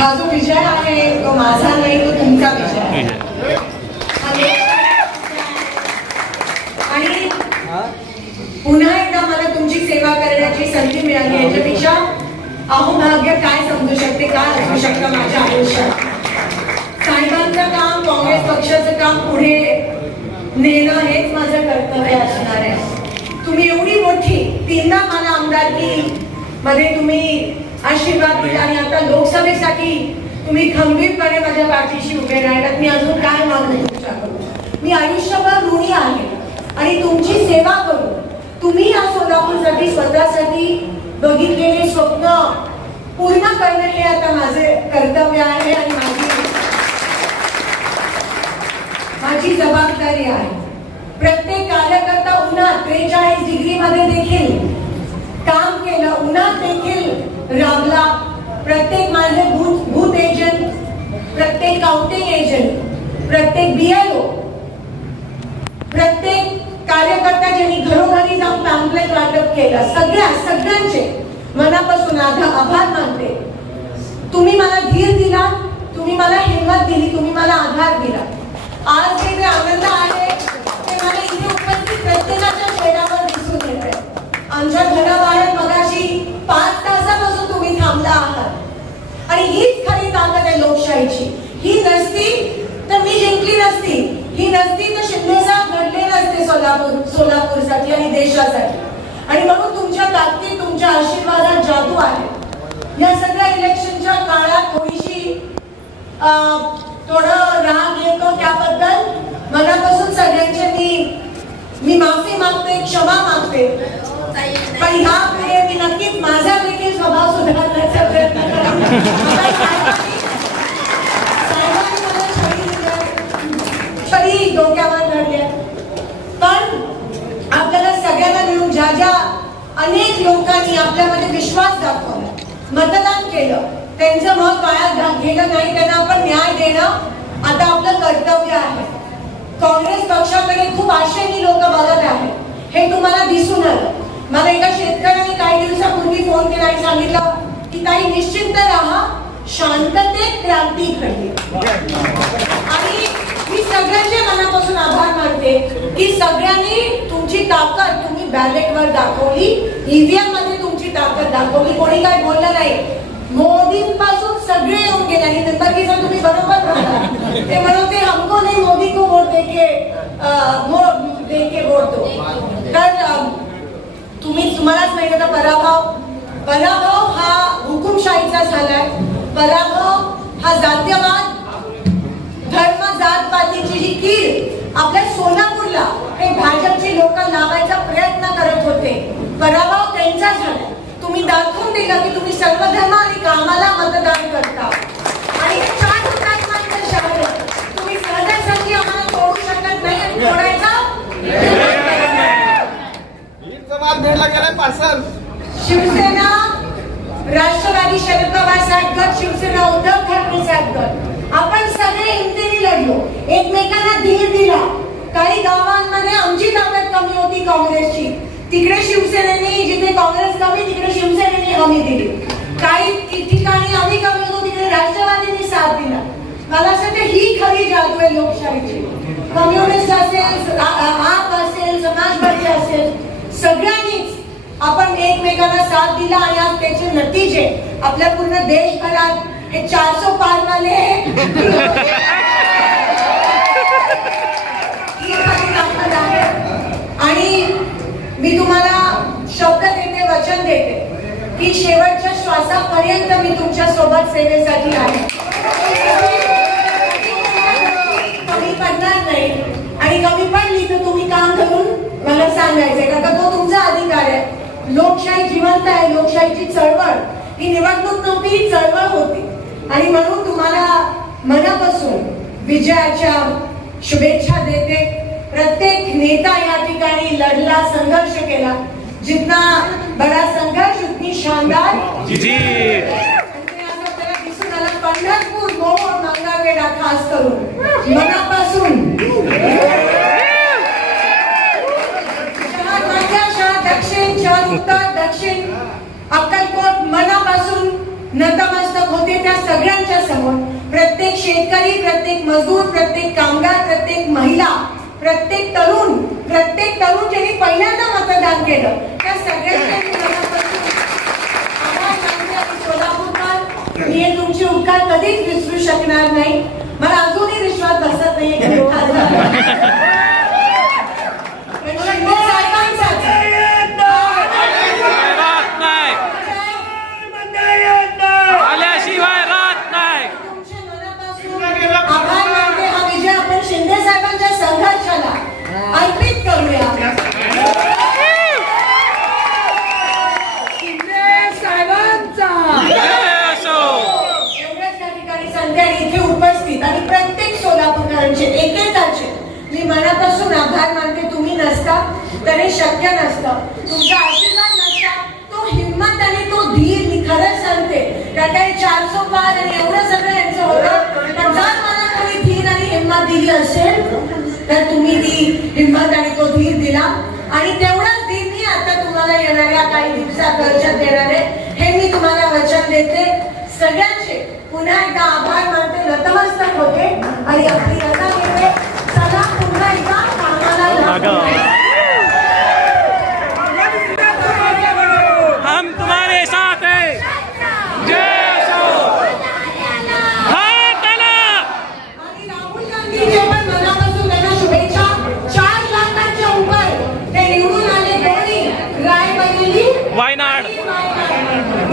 हा जो विजय आहे तो माझा नाही तो तुमचा विजय आणि पुन्हा एकदा मला तुमची सेवा करण्याची संधी मिळाली. याच्यापेक्षा अहोभाग्य काय समजू शकते काय असू शकतं माझ्या आयुष्यात? साहेबांचं काम काँग्रेस पक्षाचं काम पुढे नेणं हेच माझं कर्तव्य असणार आहे. तुम्ही एवढी मोठी तीनदा मला आमदारकी मध्ये तुम्ही आशीर्वाद दिला आणि आता लोकसभेसाठी तुम्ही खंबीरपणे माझ्या पाठीशी उभे राहिलात. मी अजून काय मागू तुमच्याकडून मी आयुष्यभर ऋणी आहे आणि तुमची सेवा करू तुम्ही या सोलापूरसाठी स्वतःसाठी बघितलेले स्वप्न पूर्ण करणं हे आता माझे कर्तव्य आहे आणि माझी माझी जबाबदारी आहे. प्रत्येक कार्यकर्ता उन्हात त्रेचाळीस डिग्री मध्ये देखील काम केलं उन्हात देखील राबला प्रत्येक माझे बूथ बूथ एजंट प्रत्येक काउंटिंग एजंट प्रत्येक बीएलओ प्रत्येक कार्यकर्ता ज्यांनी घरोघरी जाऊन पॅम्पलेट वाटप केलं सगळ्या सगळ्यांचे मनापासून आधा- आभार मानते. तुम्ही मला धीर दिला तुम्ही मला हिंमत दिली तुम्ही मला आधार दिला. आज जे आनंद आहे ते मला इथे उपस्थित प्रत्येकाच्या चेहऱ्यावर दिसून येत आहे आमच्या घराबाहेर मगाशी पाच तासापासून तुम्ही थांबला आहात आणि हीच खरी ताकद आहे लोकशाहीची ही नसती तर मी जिंकली नसती ही नसती तर शिंदे साहेब घडले नसते सोलापूर सोलापूरसाठी आणि देशासाठी. आणि म्हणून तुमच्या ताकदीत तुमच्या आशीर्वादात जादू आहे. या सगळ्या इलेक्शनच्या काळात थोडीशी थोडं राग येतो त्याबद्दल मनापासून सगळ्यांचे मी मी माफी मागते क्षमा मागते. पण ह्या पुढे मी नक्कीच माझा देखील स्वभाव सुधारण्याचा प्रयत्न करा विश्वास दाखवला. मतदान केलं. त्यांचं मत वाया गेलं नाही त्यांना आपण न्याय देणं आता आपलं कर्तव्य आहे. काँग्रेस पक्षाकडे खूप आशेनी लोक बघत आहेत. हे तुम्हाला दिसून आलं. मला एका शेतकऱ्याने काही दिवसापूर्वी फोन केला आणि सांगितलं की काही निश्चिंत राहा. शांततेत क्रांती घडली आणि मी सगळ्यांचे मनापासून आभार मानते की सगळ्यांनी तुमची ताकद तुम्ही बॅलेटवर दाखवली. ईव्हीएममध्ये तुमची ताकद दाखवली. कोणी काय बोललं नाही. मोदींपासून सगळे येऊन गेले आणि नंतर तुम्ही बरोबर बोलला. ते म्हणते हमको नाही मोदी को वोट देके वोट देके वोट दो. तर तुम्ही तुम्हालाच माहिती आता पराभव. पराभव हा हुकुमशाहीचा झालाय. पराभव हा जातीयवाद धर्म जात पातीची जी कीड आपल्या सोलापूरला हे भाजपचे लोक लावायचा प्रयत्न करत होते. पराभव त्यांचा झाला तुम्ही दाखवून दिलं की तुम्ही सर्व धर्म आणि कामाला मतदान करता. आणि हे चार हुतात्म्यांचं शहर आहे. तुम्ही सहजासहजी आम्हाला तोडू शकत नाही आणि तोडायचा शिवसेना राष्ट्रवादी शरद पवार साहेब गट शिवसेना उद्धव ठाकरे साहेब गट आपण सगळे हिमतीने लढलो एकमेकांना धीर दिला काही गावांमध्ये आमची ताकद कमी होती काँग्रेसची तिकडे शिवसेनेने जिथे काँग्रेस कमी तिकडे शिवसेनेने हमी दिली काही ठिकाणी आम्ही कमी होतो तिकडे राष्ट्रवादीने साथ दिला. मला असं वाटतं ही खरी जादू आहे लोकशाहीची. कम्युनिस्ट असेल आप असेल समाजवादी असेल सगळ्यांनीच आपण एकमेकांना साथ दिला आणि आज त्याचे नतीजे आपल्या पूर्ण देशभरात हे चारसो पार वाले आणि मी तुम्हाला शब्द देते वचन देते. की शेवटच्या श्वासापर्यंत मी तुमच्यासोबत सेवेसाठी आहे. कमी पडणार नाही. आणि कमी पडली तर तुम्ही काम करून मला सांगायचंय कारण का तो तुमचा अधिकार आहे. लोकशाही जिवंत आहे लोकशाहीची चळवळ. ही निवडणूक नव्हती ही चळवळ होती. आणि म्हणून तुम्हाला मनापासून विजयाच्या शुभेच्छा देते. प्रत्येक नेता या ठिकाणी लढला संघर्ष केला. जितना बडा संघर्ष शानदार. जी दिसून आलं पंढरपूर मोहोळ मंगळवेढा खास करून मनापासून दक्षिण शहर उत्तर दक्षिण. अक्कलकोट मनापासून नतमस्तक होते त्या सगळ्यांच्या समोर. प्रत्येक शेतकरी प्रत्येक मजदूर प्रत्येक कामगार प्रत्येक महिला प्रत्येक तरुण प्रत्येक तरुण ज्यांनी पहिल्यांदा मतदान केलं. त्या सगळ्यांचे मी मनापासून आभार मानते आणि सोलापूरकर मी हे तुमचे उपकार कधीच विसरू शकणार नाही मला अजूनही विश्वास बसत नाही की लोक आज- पण शिंदे साहेबांचाच. राहत नाही आल्याशिवाय राहत नाही तुमच्या मनापासून आभार मानते हा विजय आपण शिंदे साहेबांच्या संघर्षाला अर्पित करूया जय असो एवढ्याच त्या ठिकाणी संध्या इथे उपस्थित आणि प्रत्येक सोलापूरकरांचे एकेकाचे मी मनापासून आभार मानते. तुम्ही नसता तर हे शक्य नसतं. तुमचा आशीर्वाद नसता. तो हिंमत आणि तो धीर मी खरंच सांगते. त्या काही चारसो पार आणि एवढं सगळं यांचं होतं. पण जर मला कोणी धीर आणि हिंमत दिली असेल तर तुम्ही ती हिंमत आणि तो धीर दिला. आणि तेवढाच धीर मी आता तुम्हाला येणाऱ्या काही दिवसात वचन देणार आहे. हे मी तुम्हाला वचन देते. सगळ्यांचे पुन्हा एकदा आभार मानते. नतमस्तक होते. आणि आपली 哪个